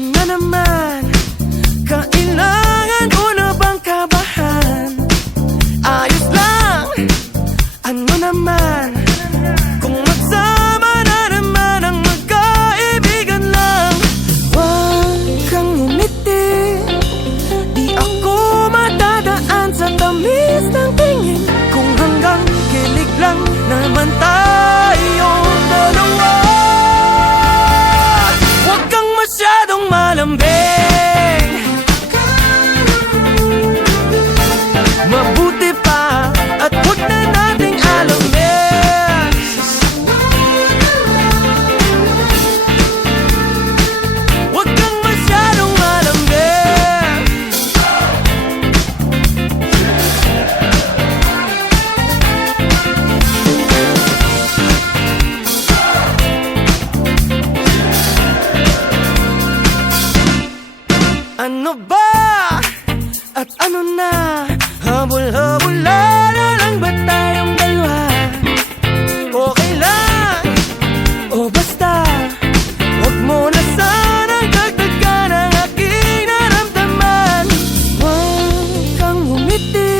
Na naman, kailangan ko na bang kabahan? Ayos lang, ano naman, kung magsama na naman ang magkaibigan lang. Huwag kang ngumiti, di ako matadaan sa tamis ng tingin. Kung hanggang kilig lang naman tayong dalawa, huwag kang masyadong malambing. Mabuti pa at huwag na nating alamin. Huwag kang masyadong malambing. Ano ba? At ano na? Habol-habula na lang ba tayong dalawa? Okay lang, o basta huwag mo na sanang dagdagan ang aking naramdaman. Huwag kang ngumiti,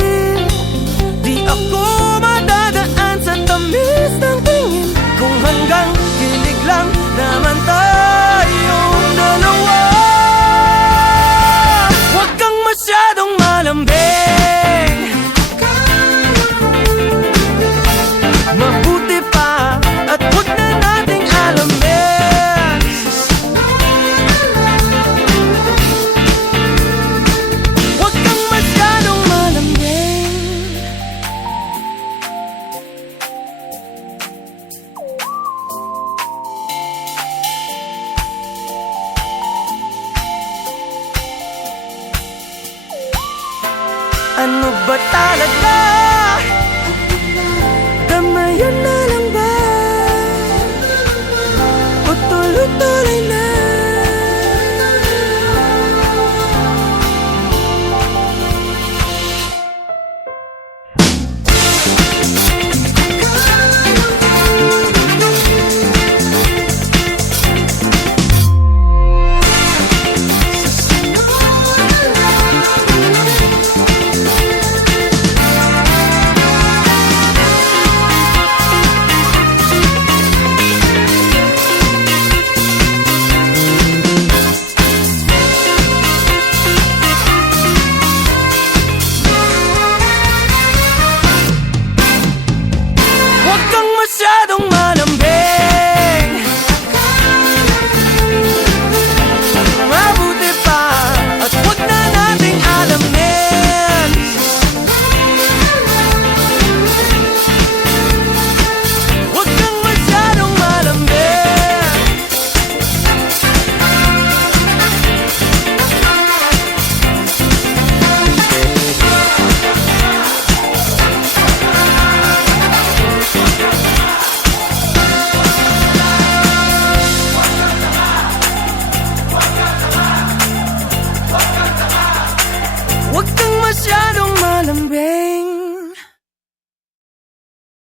di ako madadaan sa tamis ng tingin. Kung hanggang kilig lang naman tayong dalawa, huwag kang masyadong malambing. Mabuti pa at huwag na nating alamin. Huwag kang masyadong malambing. Ano ba talaga